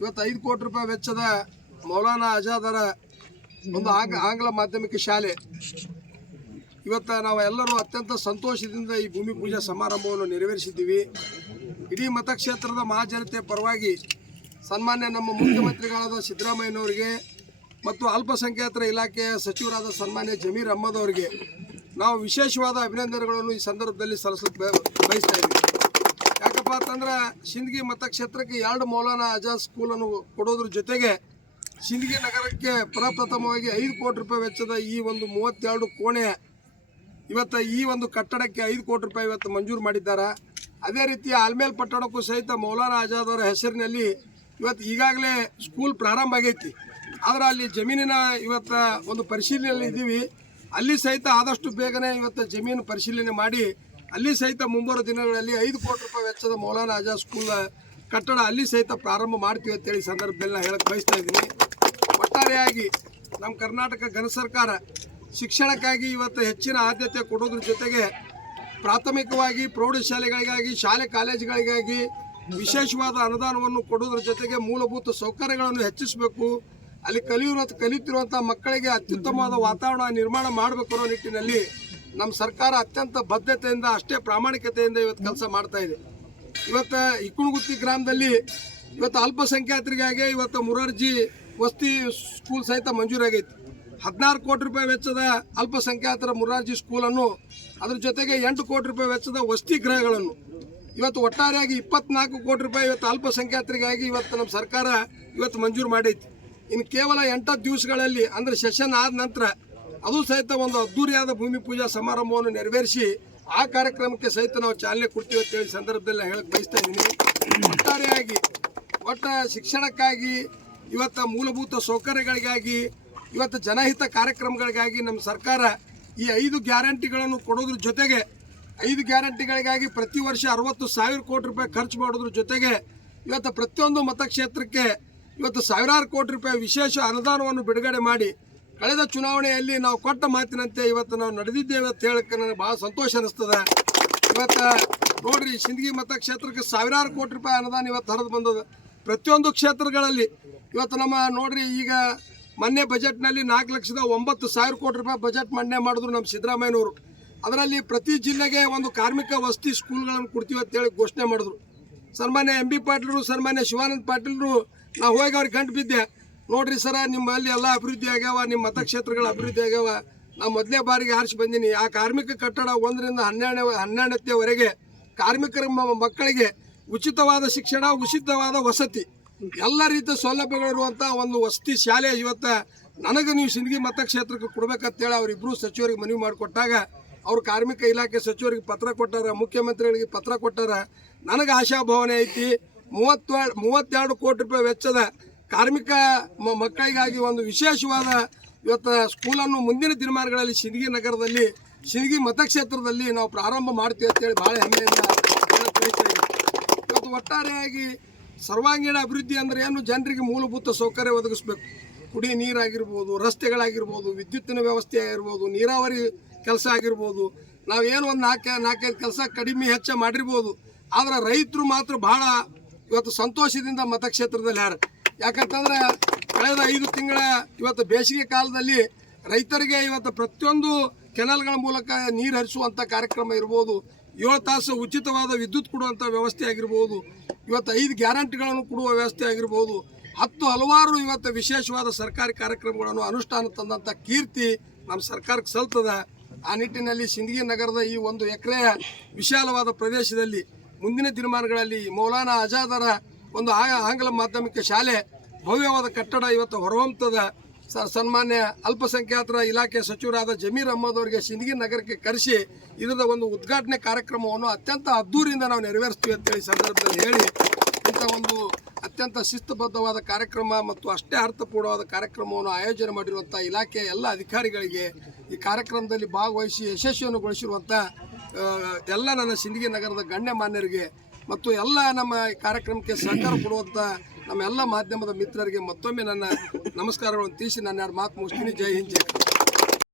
ಇವತ್ತು ಐದು ಕೋಟಿ ರೂಪಾಯಿ ವೆಚ್ಚದ ಮೌಲಾನಾ ಆಜಾದರ ಒಂದು ಆಂಗ್, ಆಂಗ್ಲ ಮಾಧ್ಯಮಿಕ ಶಾಲೆ. ಇವತ್ತು ನಾವು ಎಲ್ಲರೂ ಅತ್ಯಂತ ಸಂತೋಷದಿಂದ ಈ ಭೂಮಿ ಪೂಜಾ ಸಮಾರಂಭವನ್ನು ನೆರವೇರಿಸಿದ್ದೀವಿ. ಇಡೀ ಮತಕ್ಷೇತ್ರದ ಮಹಾಜನತೆ ಪರವಾಗಿ ಸನ್ಮಾನ್ಯ ನಮ್ಮ ಮುಖ್ಯಮಂತ್ರಿಗಳಾದ ಸಿದ್ದರಾಮಯ್ಯನವರಿಗೆ ಮತ್ತು ಅಲ್ಪಸಂಖ್ಯಾತರ ಇಲಾಖೆಯ ಸಚಿವರಾದ ಸನ್ಮಾನ್ಯ ಜಮೀರ್ ಅಹ್ಮದ್ ಅವರಿಗೆ ನಾವು ವಿಶೇಷವಾದ ಅಭಿನಂದನೆಗಳನ್ನು ಈ ಸಂದರ್ಭದಲ್ಲಿ ಸಲ್ಲಿಸಲು ಬಯಸ್ತಾ ಇದ್ದೀವಿ. ಅಂತಂದ್ರೆ ಸಿಂದಗಿ ಮತಕ್ಷೇತ್ರಕ್ಕೆ ಎರಡು ಮೌಲಾನಾ ಆಜಾದ್ ಸ್ಕೂಲನ್ನು ಕೊಡೋದ್ರ ಜೊತೆಗೆ ಸಿಂದಗಿ ನಗರಕ್ಕೆ ಪ್ರಪ್ರಥಮವಾಗಿ ಐದು ಕೋಟಿ ರೂಪಾಯಿ ವೆಚ್ಚದ ಈ ಒಂದು ಮೂವತ್ತೆರಡು ಕೋಣೆ ಇವತ್ತು ಈ ಒಂದು ಕಟ್ಟಡಕ್ಕೆ ಐದು ಕೋಟಿ ರೂಪಾಯಿ ಇವತ್ತು ಮಂಜೂರು ಮಾಡಿದ್ದಾರೆ. ಅದೇ ರೀತಿ ಆಲ್ಮೇಲ್ ಪಟ್ಟಣಕ್ಕೂ ಸಹಿತ ಮೌಲಾನಾ ಆಜಾದ್ ಅವರ ಹೆಸರಿನಲ್ಲಿ ಇವತ್ತು ಈಗಾಗಲೇ ಸ್ಕೂಲ್ ಪ್ರಾರಂಭ ಆಗೈತಿ. ಆದ್ರೆ ಅಲ್ಲಿ ಜಮೀನಿನ ಇವತ್ತು ಒಂದು ಪರಿಶೀಲನೆಯಲ್ಲಿ ಇದ್ದೀವಿ. ಅಲ್ಲಿ ಸಹಿತ ಆದಷ್ಟು ಬೇಗನೆ ಇವತ್ತು ಜಮೀನು ಪರಿಶೀಲನೆ ಮಾಡಿ ಅಲ್ಲಿ ಸಹಿತ ಮುಂಬರುವ ದಿನಗಳಲ್ಲಿ ಐದು ಕೋಟಿ ರೂಪಾಯಿ ವೆಚ್ಚದ ಮೌಲಾನ ಆಜಾದ್ ಸ್ಕೂಲ್ ಕಟ್ಟಡ ಅಲ್ಲಿ ಸಹಿತ ಪ್ರಾರಂಭ ಮಾಡ್ತೀವಿ ಅಂತೇಳಿ ಸಂದರ್ಭದಲ್ಲಿ ನಾನು ಹೇಳಕ್ಕೆ ಬಯಸ್ತಾ ಇದ್ದೀನಿ. ಒಟ್ಟಾರೆಯಾಗಿ ನಮ್ಮ ಕರ್ನಾಟಕ ಘನ ಸರ್ಕಾರ ಶಿಕ್ಷಣಕ್ಕಾಗಿ ಇವತ್ತು ಹೆಚ್ಚಿನ ಆದ್ಯತೆ ಕೊಡೋದ್ರ ಜೊತೆಗೆ ಪ್ರಾಥಮಿಕವಾಗಿ ಪ್ರೌಢಶಾಲೆಗಳಿಗಾಗಿ, ಶಾಲೆ ಕಾಲೇಜುಗಳಿಗಾಗಿ ವಿಶೇಷವಾದ ಅನುದಾನವನ್ನು ಕೊಡೋದ್ರ ಜೊತೆಗೆ ಮೂಲಭೂತ ಸೌಕರ್ಯಗಳನ್ನು ಹೆಚ್ಚಿಸಬೇಕು. ಅಲ್ಲಿ ಕಲಿಯುವ ಕಲಿಯುತ್ತಿರುವಂಥ ಮಕ್ಕಳಿಗೆ ಅತ್ಯುತ್ತಮವಾದ ವಾತಾವರಣ ನಿರ್ಮಾಣ ಮಾಡಬೇಕು ಅನ್ನೋ ನಿಟ್ಟಿನಲ್ಲಿ ನಮ್ಮ ಸರ್ಕಾರ ಅತ್ಯಂತ ಬದ್ಧತೆಯಿಂದ, ಅಷ್ಟೇ ಪ್ರಾಮಾಣಿಕತೆಯಿಂದ ಇವತ್ತು ಕೆಲಸ ಮಾಡ್ತಾ ಇದೆ. ಇವತ್ತು ಇಕ್ಕುಣಗುತ್ತಿ ಗ್ರಾಮದಲ್ಲಿ ಇವತ್ತು ಅಲ್ಪಸಂಖ್ಯಾತರಿಗಾಗಿ ಇವತ್ತು ಮುರಾರ್ಜಿ ವಸ್ತಿ ಸ್ಕೂಲ್ ಸಹಿತ ಮಂಜೂರಾಗೈತಿ. ಹದಿನಾರು ಕೋಟಿ ರೂಪಾಯಿ ವೆಚ್ಚದ ಅಲ್ಪಸಂಖ್ಯಾತರ ಮುರಾರ್ಜಿ ಸ್ಕೂಲನ್ನು ಅದ್ರ ಜೊತೆಗೆ ಎಂಟು ಕೋಟಿ ರೂಪಾಯಿ ವೆಚ್ಚದ ವಸ್ತಿ ಗೃಹಗಳನ್ನು. ಇವತ್ತು ಒಟ್ಟಾರೆಯಾಗಿ ಇಪ್ಪತ್ನಾಲ್ಕು ಕೋಟಿ ರೂಪಾಯಿ ಇವತ್ತು ಅಲ್ಪಸಂಖ್ಯಾತರಿಗಾಗಿ ಇವತ್ತು ನಮ್ಮ ಸರ್ಕಾರ ಇವತ್ತು ಮಂಜೂರು ಮಾಡೈತಿ. ಇನ್ನು ಕೇವಲ ಎಂಟತ್ತು ದಿವಸಗಳಲ್ಲಿ, ಅಂದರೆ ಸೆಷನ್ ಆದ ನಂತರ ಅದು ಸಹಿತ ಒಂದು ಅದ್ದೂರಿಯಾದ ಭೂಮಿ ಪೂಜಾ ಸಮಾರಂಭವನ್ನು ನೆರವೇರಿಸಿ ಆ ಕಾರ್ಯಕ್ರಮಕ್ಕೆ ಸಹಿತ ನಾವು ಚಾಲನೆ ಕೊಡ್ತೀವಿ ಅಂತೇಳಿ ಸಂದರ್ಭದಲ್ಲಿ ನಾನು ಹೇಳಕ್ ಬಯಸ್ತಾ ಇದ್ದೀನಿ. ಒಟ್ಟಾರೆಯಾಗಿ, ಒಟ್ಟ ಶಿಕ್ಷಣಕ್ಕಾಗಿ, ಇವತ್ತು ಮೂಲಭೂತ ಸೌಕರ್ಯಗಳಿಗಾಗಿ, ಇವತ್ತು ಜನಹಿತ ಕಾರ್ಯಕ್ರಮಗಳಿಗಾಗಿ ನಮ್ಮ ಸರ್ಕಾರ ಈ ಐದು ಗ್ಯಾರಂಟಿಗಳನ್ನು ಕೊಡೋದ್ರ ಜೊತೆಗೆ, ಐದು ಗ್ಯಾರಂಟಿಗಳಿಗಾಗಿ ಪ್ರತಿ ವರ್ಷ ಅರವತ್ತು ಸಾವಿರ ಕೋಟಿ ರೂಪಾಯಿ ಖರ್ಚು ಮಾಡೋದ್ರ ಜೊತೆಗೆ ಇವತ್ತು ಪ್ರತಿಯೊಂದು ಮತಕ್ಷೇತ್ರಕ್ಕೆ ಇವತ್ತು ಸಾವಿರಾರು ಕೋಟಿ ರೂಪಾಯಿ ವಿಶೇಷ ಅನುದಾನವನ್ನು ಬಿಡುಗಡೆ ಮಾಡಿ ಕಳೆದ ಚುನಾವಣೆಯಲ್ಲಿ ನಾವು ಕೊಟ್ಟ ಮಾತಿನಂತೆ ಇವತ್ತು ನಾವು ನಡೆದಿದ್ದೇವೆ ಅಂತ ಹೇಳಕ್ಕೆ ನನಗೆ ಭಾಳ ಸಂತೋಷ ಅನಿಸ್ತದೆ ಇವತ್ತು ನೋಡ್ರಿ, ಸಿಂದಗಿ ಮತಕ್ಷೇತ್ರಕ್ಕೆ ಸಾವಿರಾರು ಕೋಟಿ ರೂಪಾಯಿ ಅನುದಾನ ಇವತ್ತು ಹರಿದು ಬಂದದ ಪ್ರತಿಯೊಂದು ಕ್ಷೇತ್ರಗಳಲ್ಲಿ ಇವತ್ತು ನಮ್ಮ ನೋಡ್ರಿ, ಈಗ ಮೊನ್ನೆ ಬಜೆಟ್ನಲ್ಲಿ ನಾಲ್ಕು ಲಕ್ಷದ ಒಂಬತ್ತು ಸಾವಿರ ಕೋಟಿ ರೂಪಾಯಿ ಬಜೆಟ್ ಮಂಡನೆ ಮಾಡಿದ್ರು ನಮ್ಮ ಸಿದ್ದರಾಮಯ್ಯನವರು. ಅದರಲ್ಲಿ ಪ್ರತಿ ಜಿಲ್ಲೆಗೆ ಒಂದು ಕಾರ್ಮಿಕ ವಸತಿ ಸ್ಕೂಲ್ಗಳನ್ನು ಕೊಡ್ತೀವಿ ಅಂತೇಳಿ ಘೋಷಣೆ ಮಾಡಿದ್ರು. ಸನ್ಮಾನ್ಯ ಎಂ ಬಿ ಪಾಟೀಲರು, ಸನ್ಮಾನ್ಯ ಶಿವಾನಂದ ಪಾಟೀಲರು ನಾವು ಹೋಗಿ ಅವ್ರಿಗೆ ಗಂಟು ಬಿದ್ದೆ. ನೋಡ್ರಿ ಸರ ನಿಮ್ಮಲ್ಲಿ ಎಲ್ಲ ಅಭಿವೃದ್ಧಿ ಆಗ್ಯಾವ, ನಿಮ್ಮ ಮತಕ್ಷೇತ್ರಗಳ ಅಭಿವೃದ್ಧಿ ಆಗ್ಯಾವ. ನಾ ಮೊದಲನೇ ಬಾರಿಗೆ ಆರಿಸಿ ಬಂದೀನಿ. ಆ ಕಾರ್ಮಿಕ ಕಟ್ಟಡ ಒಂದರಿಂದ ಹನ್ನೆರಡನೇ ಹನ್ನೆರಡನೇವರೆಗೆ ಕಾರ್ಮಿಕರ ಮಕ್ಕಳಿಗೆ ಉಚಿತವಾದ ಶಿಕ್ಷಣ, ಉಚಿತವಾದ ವಸತಿ, ಎಲ್ಲ ರೀತಿಯ ಸೌಲಭ್ಯಗಳಿರುವಂಥ ಒಂದು ವಸತಿ ಶಾಲೆ ಇವತ್ತು ನನಗೆ ನೀವು ಸಿಂದಗಿ ಮತಕ್ಷೇತ್ರಕ್ಕೆ ಕೊಡ್ಬೇಕಂತೇಳಿ ಅವರಿಬ್ಬರು ಸಚಿವರಿಗೆ ಮನವಿ ಮಾಡಿಕೊಟ್ಟಾಗ, ಅವ್ರು ಕಾರ್ಮಿಕ ಇಲಾಖೆ ಸಚಿವರಿಗೆ ಪತ್ರ ಕೊಟ್ಟಾರ, ಮುಖ್ಯಮಂತ್ರಿಗಳಿಗೆ ಪತ್ರ ಕೊಟ್ಟಾರ. ನನಗೆ ಆಶಾಭಾವನೆ ಐತಿ. ಮೂವತ್ತೆರಡು ಮೂವತ್ತೆರಡು ಕೋಟಿ ರೂಪಾಯಿ ವೆಚ್ಚದ ಕಾರ್ಮಿಕ ಮಕ್ಕಳಿಗಾಗಿ ಒಂದು ವಿಶೇಷವಾದ ಇವತ್ತು ಸ್ಕೂಲನ್ನು ಮುಂದಿನ ದಿನಮಾನಗಳಲ್ಲಿ ಸಿಂದಗಿ ನಗರದಲ್ಲಿ ಸಿಂದಗಿ ಮತಕ್ಷೇತ್ರದಲ್ಲಿ ನಾವು ಪ್ರಾರಂಭ ಮಾಡ್ತೀವಿ ಅಂತೇಳಿ ಭಾಳ ಹೆಮ್ಮೆಯಿಂದ. ಇವತ್ತು ಒಟ್ಟಾರೆಯಾಗಿ ಸರ್ವಾಂಗೀಣ ಅಭಿವೃದ್ಧಿ ಅಂದರೆ ಏನು? ಜನರಿಗೆ ಮೂಲಭೂತ ಸೌಕರ್ಯ ಒದಗಿಸ್ಬೇಕು. ಕುಡಿ ನೀರಾಗಿರ್ಬೋದು, ರಸ್ತೆಗಳಾಗಿರ್ಬೋದು, ವಿದ್ಯುತ್ತಿನ ವ್ಯವಸ್ಥೆ ಆಗಿರ್ಬೋದು, ನೀರಾವರಿ ಕೆಲಸ ಆಗಿರ್ಬೋದು. ನಾವೇನು ಒಂದು ನಾಲ್ಕು ನಾಲ್ಕೈದು ಕೆಲಸ ಕಡಿಮೆ ಹೆಚ್ಚ ಮಾಡಿರ್ಬೋದು. ಆದರೆ ರೈತರು ಮಾತ್ರ ಭಾಳ ಇವತ್ತು ಸಂತೋಷದಿಂದ ಮತಕ್ಷೇತ್ರದಲ್ಲಿ ಯಾರು? ಯಾಕಂತಂದ್ರೆ ಕಳೆದ ಐದು ತಿಂಗಳ ಇವತ್ತು ಬೇಸಿಗೆ ಕಾಲದಲ್ಲಿ ರೈತರಿಗೆ ಇವತ್ತು ಪ್ರತಿಯೊಂದು ಕೆನಲ್ಗಳ ಮೂಲಕ ನೀರು ಹರಿಸುವಂಥ ಕಾರ್ಯಕ್ರಮ ಇರ್ಬೋದು, ಏಳು ತಾಸು ಉಚಿತವಾದ ವಿದ್ಯುತ್ ಕೊಡುವಂಥ ವ್ಯವಸ್ಥೆ ಆಗಿರ್ಬೋದು, ಇವತ್ತು ಐದು ಗ್ಯಾರಂಟಿಗಳನ್ನು ಕೊಡುವ ವ್ಯವಸ್ಥೆ ಆಗಿರ್ಬೋದು, ಹತ್ತು ಹಲವಾರು ಇವತ್ತು ವಿಶೇಷವಾದ ಸರ್ಕಾರಿ ಕಾರ್ಯಕ್ರಮಗಳನ್ನು ಅನುಷ್ಠಾನ ತಂದಂಥ ಕೀರ್ತಿ ನಮ್ಮ ಸರ್ಕಾರಕ್ಕೆ ಸಲ್ತದ. ಆ ನಿಟ್ಟಿನಲ್ಲಿ ಸಿಂದಗಿ ನಗರದ ಈ ಒಂದು ಎಕರೆಯ ವಿಶಾಲವಾದ ಪ್ರದೇಶದಲ್ಲಿ ಮುಂದಿನ ದಿನಮಾನಗಳಲ್ಲಿ ಮೌಲಾನಾ ಆಜಾದರ ಒಂದು ಆಂಗ್ಲ ಮಾಧ್ಯಮಿಕ ಶಾಲೆ ಭವ್ಯವಾದ ಕಟ್ಟಡ ಇವತ್ತು ಹೊರಹೊಮ್ಮತದ ಸನ್ಮಾನ್ಯ ಅಲ್ಪಸಂಖ್ಯಾತರ ಇಲಾಖೆ ಸಚಿವರಾದ ಜಮೀರ್ ಅಹಮದ್ ಅವರಿಗೆ ಸಿಂದಗಿ ನಗರಕ್ಕೆ ಕರೆಸಿ ಇದರ ಒಂದು ಉದ್ಘಾಟನೆ ಕಾರ್ಯಕ್ರಮವನ್ನು ಅತ್ಯಂತ ಅದ್ದೂರಿಯಿಂದ ನಾವು ನೆರವೇರಿಸ್ತೀವಿ ಅಂತೇಳಿ ಸಂದರ್ಭದಲ್ಲಿ ಹೇಳಿ ಇಂಥ ಒಂದು ಅತ್ಯಂತ ಶಿಸ್ತುಬದ್ಧವಾದ ಕಾರ್ಯಕ್ರಮ ಮತ್ತು ಅಷ್ಟೇ ಅರ್ಥಪೂರ್ಣವಾದ ಕಾರ್ಯಕ್ರಮವನ್ನು ಆಯೋಜನೆ ಮಾಡಿರುವಂಥ ಇಲಾಖೆಯ ಎಲ್ಲ ಅಧಿಕಾರಿಗಳಿಗೆ ಈ ಕಾರ್ಯಕ್ರಮದಲ್ಲಿ ಭಾಗವಹಿಸಿ ಯಶಸ್ವಿಯನ್ನು ಗೊಳಿಸಿರುವಂಥ ಎಲ್ಲ ನನ್ನ ಸಿಂದಗಿ ನಗರದ ಗಣ್ಯಮಾನ್ಯರಿಗೆ ಮತ್ತು ಎಲ್ಲ ನಮ್ಮ ಕಾರ್ಯಕ್ರಮಕ್ಕೆ ಸಹಕಾರ ಕೊಡುವಂಥ ನಮ್ಮ ಎಲ್ಲ ಮಾಧ್ಯಮದ ಮಿತ್ರರಿಗೆ ಮತ್ತೊಮ್ಮೆ ನನ್ನ ನಮಸ್ಕಾರಗಳನ್ನು ತಿಳಿಸಿ ನನ್ನ ಮಾತು ಮುಗಿಸ್ತೀನಿ ಜೈ ಹಿಂದ್, ಜೈ.